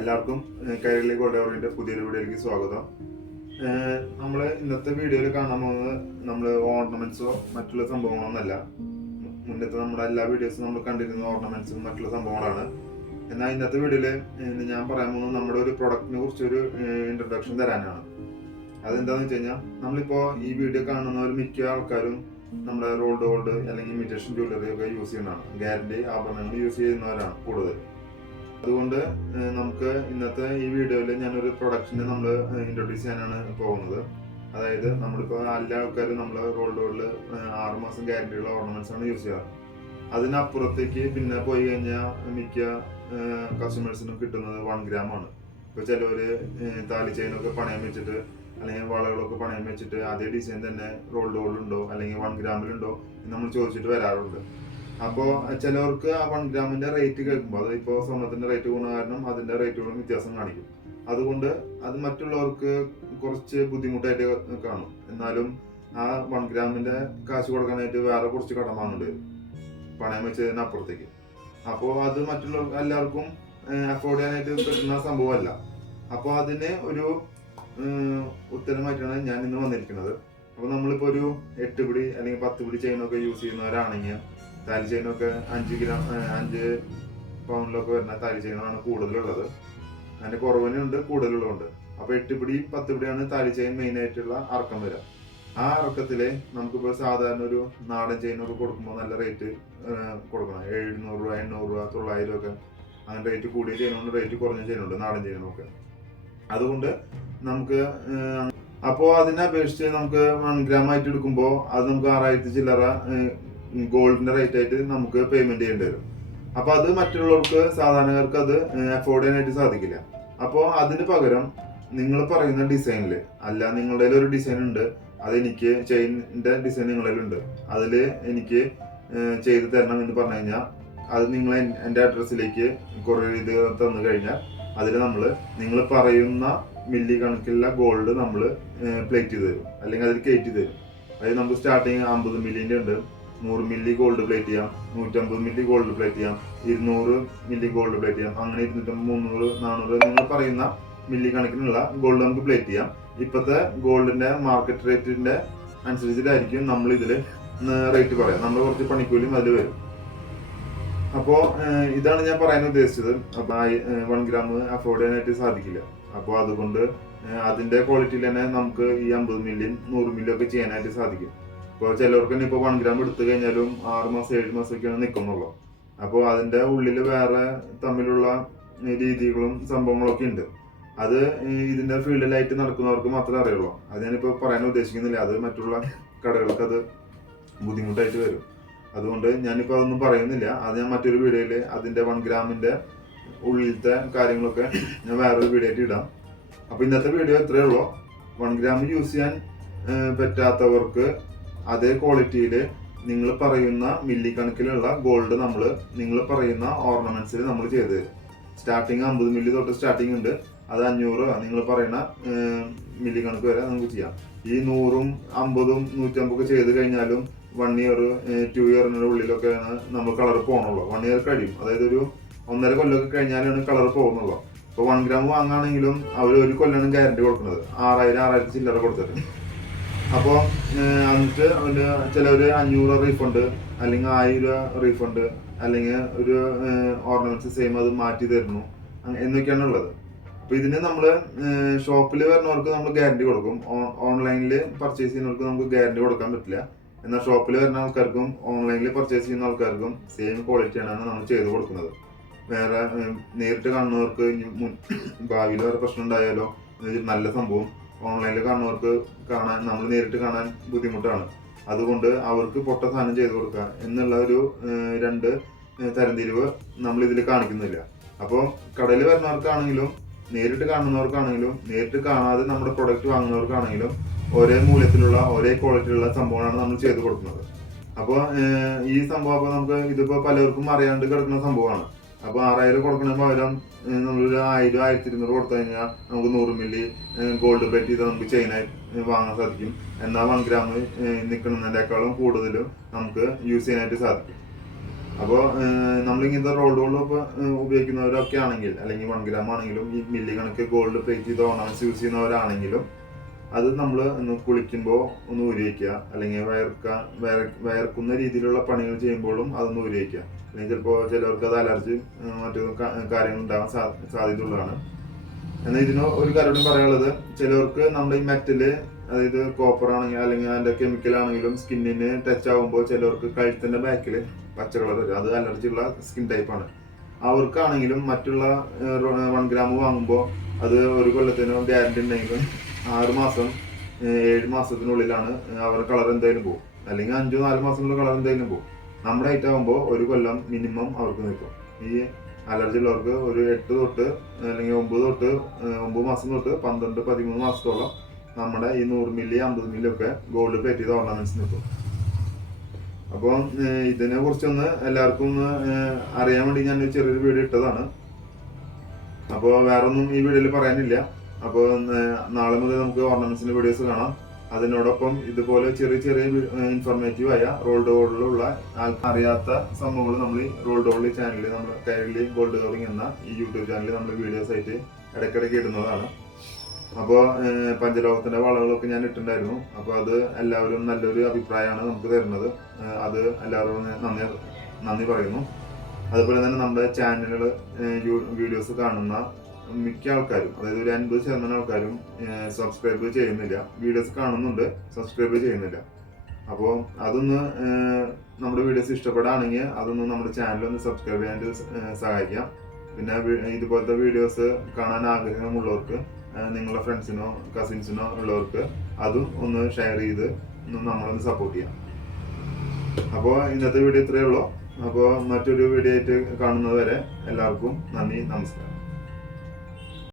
എല്ലാവർക്കും കൈരളി ഗോൾഡവറിന്റെ പുതിയൊരു വീഡിയോയിലേക്ക് സ്വാഗതം. നമ്മൾ ഇന്നത്തെ വീഡിയോയിൽ കാണാൻ പോകുന്നത് നമ്മൾ ഓർണമെന്റ്സോ മറ്റുള്ള സംഭവങ്ങളൊന്നല്ല മുന്നത്തെ നമ്മുടെ എല്ലാ വീഡിയോസും നമ്മൾ കണ്ടിരുന്ന ഓർണമെന്റ്സും മറ്റുള്ള സംഭവങ്ങളാണ്. എന്നാൽ ഇന്നത്തെ വീഡിയോയിൽ ഞാൻ പറയാൻ പോകുന്നത് നമ്മുടെ ഒരു പ്രൊഡക്റ്റിനെ കുറിച്ച് ഒരു ഇൻട്രൊഡക്ഷൻ തരാനാണ്. അതെന്താന്ന് വെച്ച് കഴിഞ്ഞാൽ നമ്മളിപ്പോ ഈ വീഡിയോ കാണുന്ന ഒരു മിക്ക ആൾക്കാരും നമ്മുടെ റോൾഡ് ഗോൾഡ് അല്ലെങ്കിൽ ഇമിറ്റേഷൻ ജ്വല്ലറി ഒക്കെ യൂസ് ചെയ്യുന്നതാണ്. ഗ്യാരണ്ടി ആഭരണങ്ങൾ യൂസ് ചെയ്യുന്നവരാണ് കൂടുതൽ അതുകൊണ്ട് നമുക്ക് ഇന്നത്തെ ഈ വീഡിയോയിൽ ഞാനൊരു പ്രൊഡക്ഷനെ നമ്മൾ ഇൻട്രൊഡ്യൂസ് ചെയ്യാനാണ് പോകുന്നത്. അതായത് നമ്മളിപ്പോൾ എല്ലാ ആൾക്കാരും നമ്മൾ റോൾഡ് ഗോൾഡ് ആറ് മാസം ഗ്യാരണ്ടിയുള്ള ഓർണമെന്റ്സ് ആണ് യൂസ് ചെയ്യാറ്. അതിനപ്പുറത്തേക്ക് പിന്നെ പോയി കഴിഞ്ഞാൽ മിക്ക കസ്റ്റമേഴ്സിനും കിട്ടുന്നത് വൺ ഗ്രാം ആണ്. ഇപ്പോൾ ചിലവർ താലി ചെയിനൊക്കെ പണയം വെച്ചിട്ട് അല്ലെങ്കിൽ വളകളൊക്കെ പണയം വെച്ചിട്ട് അതേ ഡിസൈൻ തന്നെ ഗോൾഡ് ഉണ്ടോ അല്ലെങ്കിൽ വൺ ഗ്രാമിലുണ്ടോ നമ്മൾ ചോദിച്ചിട്ട് വരാറുണ്ട്. അപ്പോൾ ചിലവർക്ക് ആ വൺ ഗ്രാമിന്റെ റേറ്റ് കേൾക്കുമ്പോൾ അത് ഇപ്പോൾ സ്വർണത്തിന്റെ റേറ്റ് കൂടുന്ന കാരണം അതിന്റെ റേറ്റുകളും വ്യത്യാസം കാണിക്കും. അതുകൊണ്ട് അത് മറ്റുള്ളവർക്ക് കുറച്ച് ബുദ്ധിമുട്ടായിട്ട് കാണും. എന്നാലും ആ വൺ ഗ്രാമിന്റെ കാശ് കൊടുക്കാനായിട്ട് വേറെ കുറച്ച് കടം വാങ്ങേണ്ടി വരും. പണയം വെച്ചതിന് അപ്പുറത്തേക്ക്. അപ്പോൾ അത് മറ്റുള്ള എല്ലാവർക്കും അഫോർഡ് ചെയ്യാനായിട്ട് പറ്റുന്ന സംഭവമല്ല. അപ്പോൾ അതിന് ഒരു ഉത്തരമായിട്ടാണ് ഞാൻ ഇന്ന് വന്നിരിക്കുന്നത്. അപ്പോൾ നമ്മളിപ്പോൾ ഒരു എട്ട് പിടി അല്ലെങ്കിൽ പത്ത് പിടി ചെയിനൊക്കെ യൂസ് ചെയ്യുന്നവരാണെങ്കിൽ താലി അഞ്ച് ഗ്രാം അഞ്ച് പൗണ്ടിലൊക്കെ വരുന്ന താലി കൂടുതലുള്ളത്. അതിന് കുറവിനുണ്ട് കൂടുതലുള്ളതുണ്ട്. അപ്പൊ എട്ട് പിടി പത്ത് പിടിയാണ് താലി മെയിൻ ആയിട്ടുള്ള അറക്കം വരിക ആ അറക്കത്തിലെ നമുക്കിപ്പോൾ സാധാരണ ഒരു നാടൻ ചെയിനൊക്കെ കൊടുക്കുമ്പോൾ നല്ല റേറ്റ് കൊടുക്കണം. എഴുന്നൂറ് രൂപ എണ്ണൂറ് രൂപ തൊള്ളായിരം ഒക്കെ അങ്ങനെ റേറ്റ് കൂടിയ ചെയിനുണ്ട് റേറ്റ് കുറഞ്ഞ ചെയിനുണ്ട് നാടൻ ചെയിനൊക്കെ. അതുകൊണ്ട് നമുക്ക് അപ്പോൾ അതിനെ അപേക്ഷിച്ച് നമുക്ക് വൺ ഗ്രാം ആയിട്ട് എടുക്കുമ്പോൾ അത് നമുക്ക് ആറായിരത്തി ചില്ലറ ഗോൾഡിന്റെ റേറ്റ് ആയിട്ട് നമുക്ക് പേയ്മെന്റ് ചെയ്യേണ്ടി വരും. അപ്പൊ അത് മറ്റുള്ളവർക്ക് സാധാരണക്കാർക്ക് അത് അഫോർഡ് ചെയ്യാനായിട്ട് സാധിക്കില്ല. അപ്പോൾ അതിന് പകരം നിങ്ങൾ പറയുന്ന ഡിസൈനിൽ അല്ല നിങ്ങളുടെ ഒരു ഡിസൈൻ ഉണ്ട് അതെനിക്ക് ചെയിനിന്റെ ഡിസൈൻ നിങ്ങളിൽ ഉണ്ട് അതിൽ എനിക്ക് ചെയ്തു തരണം എന്ന് പറഞ്ഞു കഴിഞ്ഞാൽ അത് നിങ്ങൾ എന്റെ അഡ്രസ്സിലേക്ക് കൊറിയർ ചെയ്ത് തന്നു കഴിഞ്ഞാൽ അതിൽ നമ്മൾ നിങ്ങൾ പറയുന്ന മില്ലി കണക്കിലുള്ള ഗോൾഡ് നമ്മൾ പ്ലേറ്റ് ചെയ്ത് തരും. അല്ലെങ്കിൽ അതിൽ കയറ്റി തരും. അതായത് നമുക്ക് സ്റ്റാർട്ടിങ് അമ്പത് മില്ലിന്റെ ഉണ്ട്. നൂറ് മില്ലി ഗോൾഡ് പ്ലേറ്റ് ചെയ്യാം നൂറ്റമ്പത് മില്ലി ഗോൾഡ് പ്ലേറ്റ് ചെയ്യാം ഇരുന്നൂറ് മില്ലി ഗോൾഡ് പ്ലേറ്റ് ചെയ്യാം അങ്ങനെ ഇരുന്നൂറ്റമ്പത് മുന്നൂറ് നാനൂറ് നിങ്ങൾ പറയുന്ന മില്ലി കണക്കിനുള്ള ഗോൾഡ് നമുക്ക് പ്ലേറ്റ് ചെയ്യാം. ഇപ്പോഴത്തെ ഗോൾഡിന്റെ മാർക്കറ്റ് റേറ്റിന്റെ അനുസരിച്ചിട്ടായിരിക്കും നമ്മൾ ഇതിൽ റേറ്റ് പറയാം. നമ്മൾ കുറച്ച് പണിക്കൂലിയും അതിൽ വരും. അപ്പോ ഏഹ്, ഇതാണ് ഞാൻ പറയാൻ ഉദ്ദേശിച്ചത്. അപ്പൊ വൺ ഗ്രാം അഫോർഡ് ചെയ്യാനായിട്ട് സാധിക്കില്ല. അപ്പോൾ അതുകൊണ്ട് അതിന്റെ ക്വാളിറ്റിയിൽ തന്നെ നമുക്ക് ഈ അമ്പത് മില്യൻ നൂറ് മില്യൺ ഒക്കെ ചെയ്യാനായിട്ട് സാധിക്കും. ഇപ്പോൾ ചിലവർക്ക് തന്നെ വൺ ഗ്രാം എടുത്തു കഴിഞ്ഞാലും ആറ് മാസം ഏഴ് മാസമൊക്കെയാണ് നിൽക്കുന്നുള്ളൂ അപ്പോൾ അതിന്റെ ഉള്ളിൽ വേറെ തമ്മിലുള്ള രീതികളും സംഭവങ്ങളൊക്കെ ഉണ്ട്. അത് ഇതിന്റെ ഫീൽഡിലായിട്ട് നടക്കുന്നവർക്ക് മാത്രമേ അറിയുള്ളൂ. അത് ഞാനിപ്പോൾ പറയാൻ ഉദ്ദേശിക്കുന്നില്ല. അത് മറ്റുള്ള കടകൾക്ക് അത് ബുദ്ധിമുട്ടായിട്ട് വരും. അതുകൊണ്ട് ഞാനിപ്പോൾ അതൊന്നും പറയുന്നില്ല. അത് ഞാൻ മറ്റൊരു വീഡിയോയിൽ അതിന്റെ വൺ ഗ്രാമിന്റെ ഉള്ളിലത്തെ കാര്യങ്ങളൊക്കെ ഞാൻ വേറൊരു വീഡിയോ ആയിട്ട് ഇടാം. അപ്പൊ ഇന്നത്തെ വീഡിയോ എത്രയേ ഉള്ളൂ. വൺ ഗ്രാം യൂസ് ചെയ്യാൻ പറ്റാത്തവർക്ക് അതേ ക്വാളിറ്റിയിൽ നിങ്ങൾ പറയുന്ന മില്ലി കണക്കിലുള്ള ഗോൾഡ് നമ്മൾ നിങ്ങൾ പറയുന്ന ഓർണമെന്റ്സിൽ നമ്മൾ ചെയ്ത് സ്റ്റാർട്ടിങ് അമ്പത് മില്ലി തൊട്ട് സ്റ്റാർട്ടിങ് ഉണ്ട്. അത് അഞ്ഞൂറ് നിങ്ങൾ പറയുന്ന മില്ലി കണക്ക് വരെ നമുക്ക് ചെയ്യാം. ഈ നൂറും അമ്പതും നൂറ്റമ്പതൊക്കെ ചെയ്ത് കഴിഞ്ഞാലും വൺ ഇയർ ടു ഇയറിന്റെ ഉള്ളിലൊക്കെയാണ് നമ്മൾ കളർ പോകണുള്ളൂ വൺ ഇയർ കഴിയും. അതായത് ഒരു ഒന്നര കൊല്ലമൊക്കെ കഴിഞ്ഞാലാണ് കളർ പോകുന്നുള്ളൂ അപ്പോൾ വൺ ഗ്രാം വാങ്ങുകയാണെങ്കിലും അവർ ഒരു കൊല്ലാണ് ഗ്യാരണ്ടി കൊടുക്കുന്നത്. ആറായിരം ആറായിരത്തി ചില്ലറ കൊടുത്തിട്ട് അപ്പോൾ എന്നിട്ട് ഒരു ചിലവർ അഞ്ഞൂറ് റീഫണ്ട് അല്ലെങ്കിൽ ആയിരം രൂപ റീഫണ്ട് അല്ലെങ്കിൽ ഒരു ഓർണമെന്റ്സ് സെയിം അത് മാറ്റി തരുന്നു. എന്നൊക്കെയാണ് ഉള്ളത്. അപ്പൊ ഇതിന് നമ്മൾ ഷോപ്പിൽ വരുന്നവർക്ക് നമ്മൾ ഗ്യാരണ്ടി കൊടുക്കും. ഓൺലൈനിൽ പർച്ചേസ് ചെയ്യുന്നവർക്ക് നമുക്ക് ഗ്യാരണ്ടി കൊടുക്കാൻ പറ്റില്ല. എന്നാൽ ഷോപ്പിൽ വരുന്ന ആൾക്കാർക്കും ഓൺലൈനിൽ പർച്ചേസ് ചെയ്യുന്ന ആൾക്കാർക്കും സെയിം ക്വാളിറ്റിയാണ് നമ്മൾ ചെയ്ത് കൊടുക്കുന്നത്. വേറെ നേരിട്ട് കാണുന്നവർക്ക് ഇനി ഭാവിയിൽ വേറെ പ്രശ്നം ഉണ്ടായാലോ നല്ല സംഭവം. ഓൺലൈനിൽ കാണുന്നവർക്ക് കാണാൻ നമ്മൾ നേരിട്ട് കാണാൻ ബുദ്ധിമുട്ടാണ്. അതുകൊണ്ട് അവർക്ക് പൊട്ട സാധനം ചെയ്തു കൊടുക്കുക എന്നുള്ള ഒരു രണ്ട് തരംതിരിവ് നമ്മൾ ഇതിൽ കാണിക്കുന്നില്ല. അപ്പോൾ കടയിൽ വരുന്നവർക്കാണെങ്കിലും നേരിട്ട് കാണുന്നവർക്കാണെങ്കിലും നേരിട്ട് കാണാതെ നമ്മുടെ പ്രൊഡക്റ്റ് വാങ്ങുന്നവർക്കാണെങ്കിലും ഒരേ മൂല്യത്തിലുള്ള ഒരേ ക്വാളിറ്റിയുള്ള സംഭവമാണ് നമ്മൾ ചെയ്തു കൊടുക്കുന്നത്. അപ്പോൾ ഈ സംഭവം അപ്പോൾ നമുക്ക് ഇതിപ്പോൾ പലർക്കും അറിയാണ്ട് കിടക്കുന്ന സംഭവമാണ്. അപ്പോൾ ആറായിരം കൊടുക്കണ പകരം നമ്മളൊരു ആയിരം ആയിരത്തി ഇരുന്നൂറ് കൊടുത്തു കഴിഞ്ഞാൽ നമുക്ക് നൂറ് മില്ലി ഗോൾഡ് പ്ലേറ്റ് ചെയ്ത് നമുക്ക് ചെയിനായി വാങ്ങാൻ സാധിക്കും. എന്നാൽ വൺ ഗ്രാം നിൽക്കുന്നതിനേക്കാളും കൂടുതലും നമുക്ക് യൂസ് ചെയ്യാനായിട്ട് സാധിക്കും. അപ്പോൾ നമ്മളിങ്ങനത്തെ റോഡുകളിലും ഇപ്പോൾ ഉപയോഗിക്കുന്നവരൊക്കെ ആണെങ്കിൽ അല്ലെങ്കിൽ വൺ ഗ്രാം ആണെങ്കിലും ഈ മില്ലി കണക്ക് ഗോൾഡ് പ്ലേറ്റ് ചെയ്ത് ഓർണമെന്റ്സ് യൂസ് ചെയ്യുന്നവരാണെങ്കിലും അത് നമ്മൾ ഒന്ന് കുളിക്കുമ്പോൾ ഒന്ന് ഊരി അല്ലെങ്കിൽ വയർക്കാൻ വയർ വയർക്കുന്ന രീതിയിലുള്ള പണികൾ ചെയ്യുമ്പോഴും അതൊന്ന് ഊരി അല്ലെങ്കിൽ ചിലപ്പോൾ ചിലവർക്ക് അത് അലർജി മറ്റു കാര്യങ്ങൾ ഉണ്ടാകാൻ സാധ്യതയുള്ളതാണ്. എന്നാൽ ഇതിന് ഒരു കാര്യം പറയാനുള്ളത്. ചിലവർക്ക് നമ്മുടെ ഈ മെറ്റൽ അതായത് കോപ്പർ ആണെങ്കിൽ അല്ലെങ്കിൽ അതിന്റെ കെമിക്കൽ ആണെങ്കിലും സ്കിന്നിന് ടച്ച് ആകുമ്പോൾ ചിലവർക്ക് കഴുത്തിന്റെ ബാക്കിൽ പച്ച കളർ വരും. അത് അലർജി ഉള്ള സ്കിൻ ടൈപ്പാണ് അവർക്കാണെങ്കിലും മറ്റുള്ള വൺ ഗ്രാം വാങ്ങുമ്പോൾ അത് ഒരു കൊല്ലത്തിനോ ഗ്യാരണ്ടി ഉണ്ടെങ്കിലും ആറ് മാസം ഏഴ് മാസത്തിനുള്ളിലാണ് അവരുടെ കളർ എന്തായാലും പോകും അല്ലെങ്കിൽ അഞ്ചോ നാല് മാസത്തിനുള്ള കളർ എന്തായാലും പോകും നമ്മുടെ ഐറ്റം ആകുമ്പോൾ ഒരു കൊല്ലം മിനിമം അവർക്ക് നിൽക്കും. ഈ അലർജി ഉള്ളവർക്ക് ഒരു എട്ട് തൊട്ട് അല്ലെങ്കിൽ ഒമ്പത് തൊട്ട് ഒമ്പത് മാസം തൊട്ട് പന്ത്രണ്ട് പതിമൂന്ന് മാസത്തോളം നമ്മുടെ ഈ നൂറ് മില്ലി അമ്പത് മില്ലി ഒക്കെ ഗോൾഡ് പ്ലേറ്റ് ചെയ്ത ഓർണമെന്റ്സ് നിൽക്കും. അപ്പോൾ ഇതിനെ കുറിച്ചൊന്ന് എല്ലാവർക്കും ഒന്ന് അറിയാൻ വേണ്ടി ഞാൻ ചെറിയൊരു വീഡിയോ ഇട്ടതാണ്. അപ്പോൾ വേറൊന്നും ഈ വീഡിയോയിൽ പറയാനില്ല. അപ്പോൾ നാളെ മുതൽ നമുക്ക് ഓർണമെന്റ്സിന്റെ വീഡിയോസ് കാണാം. അതിനോടൊപ്പം ഇതുപോലെ ചെറിയ ചെറിയ ഇൻഫോർമേറ്റീവ് ആയ റോൾ ഡോളിലുള്ള അറിയാത്ത സംഭവങ്ങൾ നമ്മൾ റോൾ ഡോളി ചാനലിൽ നമ്മൾ കൈരളി ഗോൾഡ് കവറിംഗ് എന്ന ഈ യൂട്യൂബ് ചാനലിൽ നമ്മൾ വീഡിയോസ് ആയിട്ട് ഇടയ്ക്കിടയ്ക്ക് ഇടുന്നതാണ്. അപ്പോൾ പഞ്ചലോകത്തിന്റെ വളകളൊക്കെ ഞാൻ ഇട്ടിട്ടുണ്ടായിരുന്നു. അപ്പോൾ അത് എല്ലാവരും നല്ലൊരു അഭിപ്രായമാണ് നമുക്ക് തരുന്നത്. അത് എല്ലാവരോടും നന്ദി നന്ദി പറയുന്നു. അതുപോലെ തന്നെ നമ്മുടെ ചാനലുകൾ വീഡിയോസ് കാണുന്ന മിക്ക ആൾക്കാരും അതായത് ഒരു അൻപത് ശതമാനം ആൾക്കാരും സബ്സ്ക്രൈബ് ചെയ്യുന്നില്ല. വീഡിയോസ് കാണുന്നുണ്ട് സബ്സ്ക്രൈബ് ചെയ്യുന്നില്ല. അപ്പോൾ അതൊന്ന് നമ്മുടെ വീഡിയോസ് ഇഷ്ടപ്പെടുകയാണെങ്കിൽ അതൊന്ന് നമ്മുടെ ചാനൽ ഒന്ന് സബ്സ്ക്രൈബ് ചെയ്യാൻ സഹായിക്കാം. പിന്നെ ഇതുപോലത്തെ വീഡിയോസ് കാണാൻ ആഗ്രഹമുള്ളവർക്ക് നിങ്ങളുടെ ഫ്രണ്ട്സിനോ കസിൻസിനോ ഉള്ളവർക്ക് അതും ഒന്ന് ഷെയർ ചെയ്ത് നമ്മളൊന്ന് സപ്പോർട്ട് ചെയ്യാം. അപ്പോൾ ഇന്നത്തെ വീഡിയോ ഇത്രയേ ഉള്ളൂ. അപ്പോൾ മറ്റൊരു വീഡിയോ ആയിട്ട് കാണുന്നത് വരെ എല്ലാവർക്കും നന്ദി നമസ്കാരം.